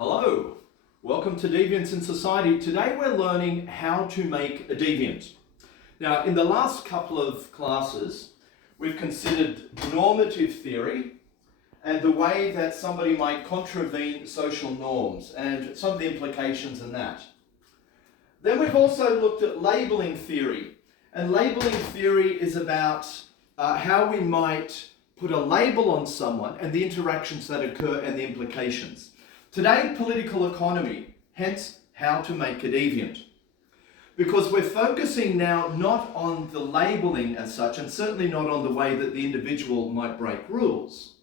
Hello, welcome to Deviants in Society. Today we're learning how to make a deviant. Now, in the last couple of classes, we've considered normative theory and the way that somebody might contravene social norms and some of the implications in that. Then we've also looked at labeling theory, and labeling theory is about how we might put a label on someone and the interactions that occur and the implications. Today, political economy, hence how to make a deviant. Because we're focusing now not on the labeling as such, and certainly not on the way that the individual might break rules,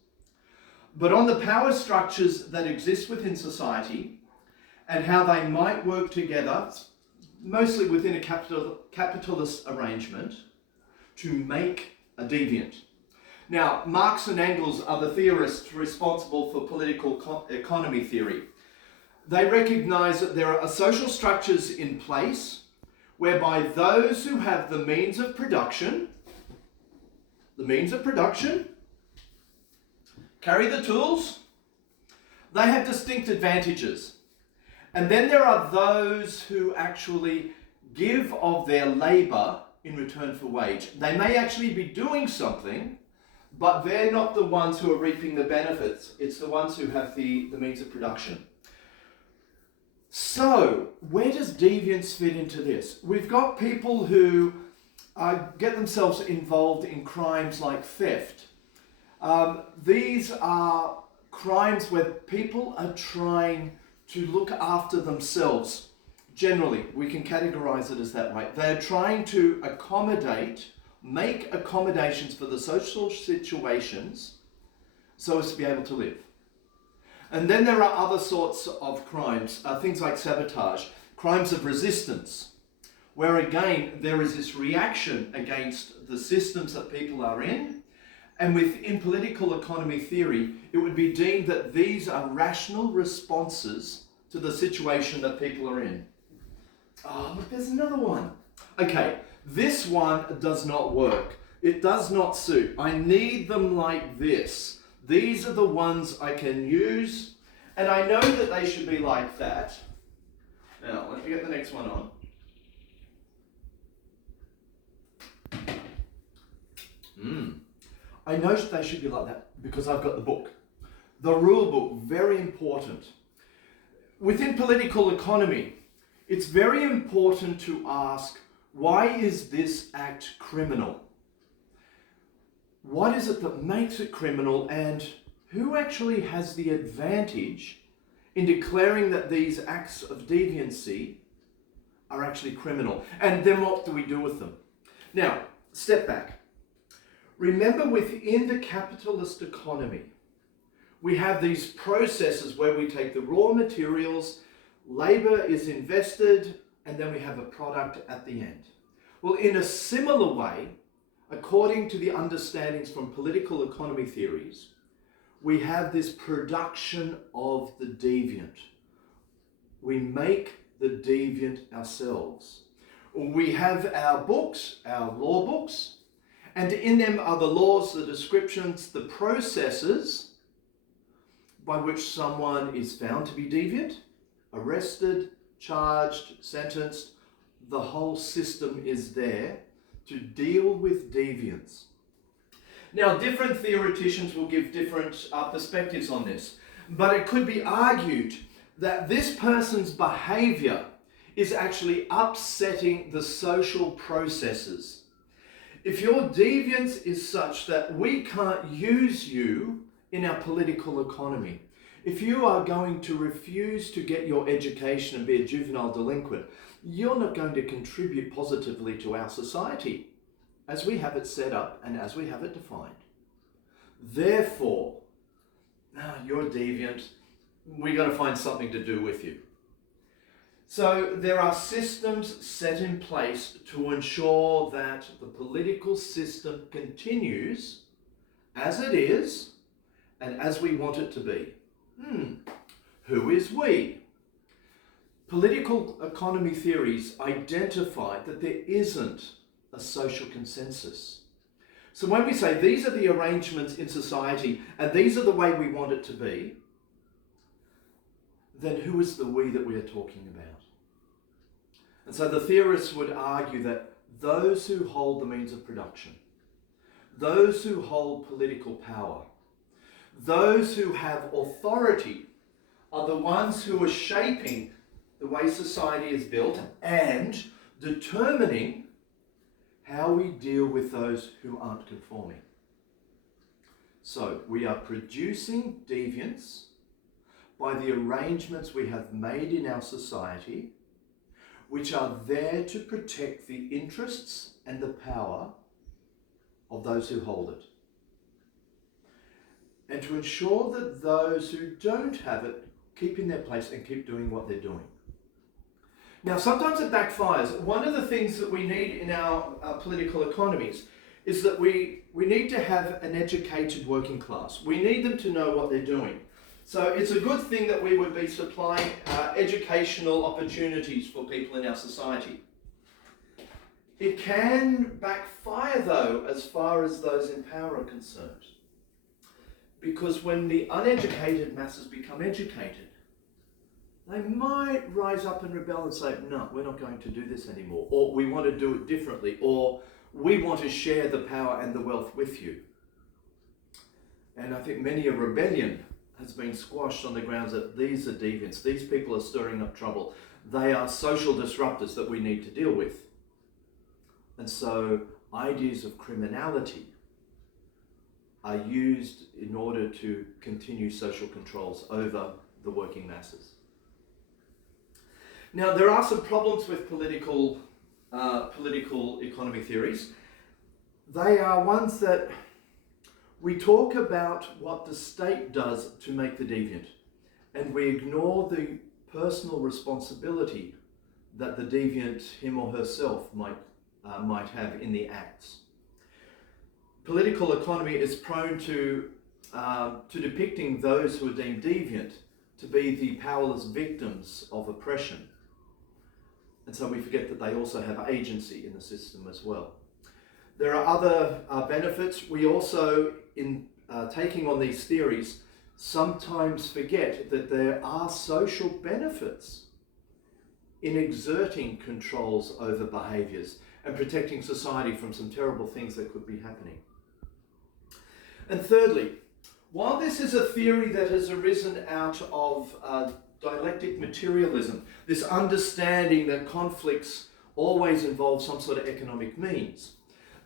but on the power structures that exist within society and how they might work together, mostly within a capitalist arrangement, to make a deviant. Now, Marx and Engels are the theorists responsible for political economy theory. They recognize that there are social structures in place whereby those who have the means of production, carry the tools, they have distinct advantages. And then there are those who actually give of their labor in return for wage. They may actually be doing something, but they're not the ones who are reaping the benefits. It's the ones who have the means of production. So, where does deviance fit into this? We've got people who get themselves involved in crimes like theft. These are crimes where people are trying to look after themselves. Generally, we can categorize it as that way. They're trying to make accommodations for the social situations so as to be able to live. And then there are other sorts of crimes, things like sabotage, crimes of resistance, where again there is this reaction against the systems that people are in. And within political economy theory, it would be deemed that these are rational responses to the situation that people are in. Oh, look, there's another one. Okay. This one does not work. It does not suit. I need them like this. These are the ones I can use, and I know that they should be like that. Now, let me get the next one on. I know they should be like that because I've got the book. The rule book, very important. Within political economy, it's very important to ask, why is this act criminal? What is it that makes it criminal, and who actually has the advantage in declaring that these acts of deviancy are actually criminal? And then what do we do with them? Now, step back. Remember, within the capitalist economy, we have these processes where we take the raw materials, labor is invested, and then we have a product at the end. Well, in a similar way, according to the understandings from political economy theories, we have this production of the deviant. We make the deviant ourselves. We have our books, our law books, and in them are the laws, the descriptions, the processes by which someone is found to be deviant, arrested, charged, sentenced. The whole system is there to deal with deviance. Now, different theoreticians will give different perspectives on this, but it could be argued that this person's behavior is actually upsetting the social processes. If your deviance is such that we can't use you in our political economy, if you are going to refuse to get your education and be a juvenile delinquent, you're not going to contribute positively to our society as we have it set up and as we have it defined. Therefore, you're deviant. We got to find something to do with you. So there are systems set in place to ensure that the political system continues as it is and as we want it to be. Who is we? Political economy theories identify that there isn't a social consensus. So when we say these are the arrangements in society and these are the way we want it to be, then who is the we that we are talking about? And so the theorists would argue that those who hold the means of production, those who hold political power, those who have authority are the ones who are shaping the way society is built and determining how we deal with those who aren't conforming. So we are producing deviance by the arrangements we have made in our society, which are there to protect the interests and the power of those who hold it, and to ensure that those who don't have it keep in their place and keep doing what they're doing. Now, sometimes it backfires. One of the things that we need in our political economies is that we need to have an educated working class. We need them to know what they're doing. So it's a good thing that we would be supplying educational opportunities for people in our society. It can backfire, though, as far as those in power are concerned. Because when the uneducated masses become educated, they might rise up and rebel and say, no, we're not going to do this anymore, or we want to do it differently, or we want to share the power and the wealth with you. And I think many a rebellion has been squashed on the grounds that these are deviants, these people are stirring up trouble, they are social disruptors that we need to deal with. And so ideas of criminality are used in order to continue social controls over the working masses. Now, there are some problems with political economy theories. They are ones that we talk about what the state does to make the deviant, and we ignore the personal responsibility that the deviant, him or herself, might have in the acts. Political economy is prone to depicting those who are deemed deviant to be the powerless victims of oppression. And so we forget that they also have agency in the system as well. There are other benefits. We also, in taking on these theories, sometimes forget that there are social benefits in exerting controls over behaviours and protecting society from some terrible things that could be happening. And thirdly, while this is a theory that has arisen out of dialectic materialism, this understanding that conflicts always involve some sort of economic means,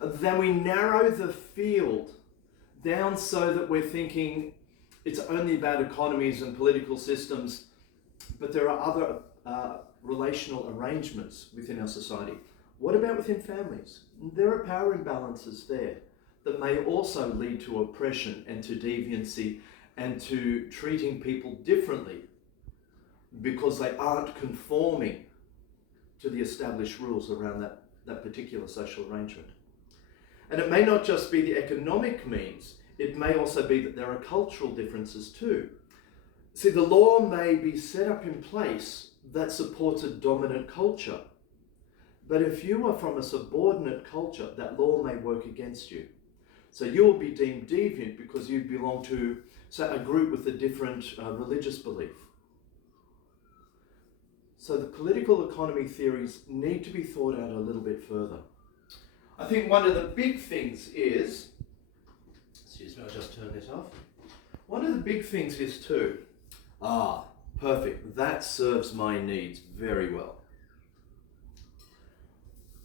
then we narrow the field down so that we're thinking it's only about economies and political systems, but there are other relational arrangements within our society. What about within families? There are power imbalances there that may also lead to oppression and to deviancy and to treating people differently because they aren't conforming to the established rules around that particular social arrangement. And it may not just be the economic means, it may also be that there are cultural differences too. See, the law may be set up in place that supports a dominant culture, but if you are from a subordinate culture, that law may work against you. So you will be deemed deviant because you belong to, say, a group with a different religious belief. So the political economy theories need to be thought out a little bit further. I think one of the big things is, excuse me, I'll just turn this off. One of the big things is too, perfect, that serves my needs very well.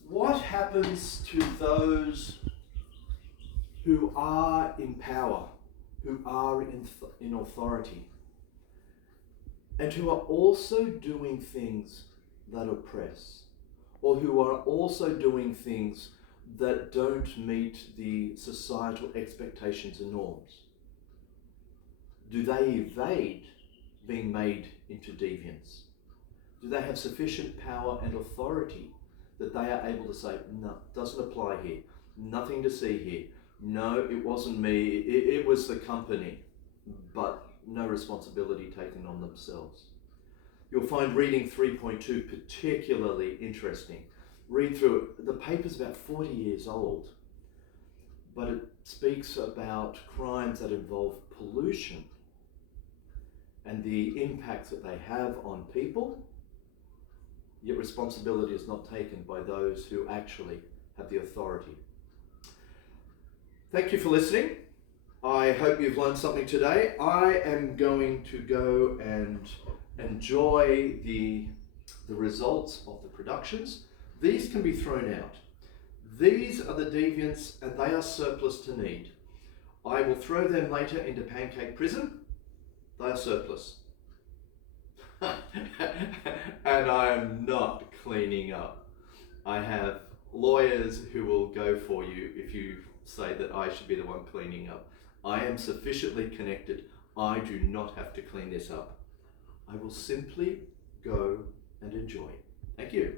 What happens to those who are in power, who are in authority, and who are also doing things that oppress, or who are also doing things that don't meet the societal expectations and norms? Do they evade being made into deviants? Do they have sufficient power and authority that they are able to say, no, doesn't apply here, nothing to see here, no, it wasn't me, it was the company, but no responsibility taken on themselves? You'll find reading 3.2 particularly interesting. Read through it. The paper's about 40 years old, but it speaks about crimes that involve pollution and the impacts that they have on people, yet responsibility is not taken by those who actually have the authority. Thank you for listening. I hope you've learned something today. I am going to go and enjoy the results of the productions. These can be thrown out. These are the deviants and they are surplus to need. I will throw them later into pancake prison. They are surplus. And I am not cleaning up. I have lawyers who will go for you if you say that I should be the one cleaning up. I am sufficiently connected. I do not have to clean this up. I will simply go and enjoy. Thank you.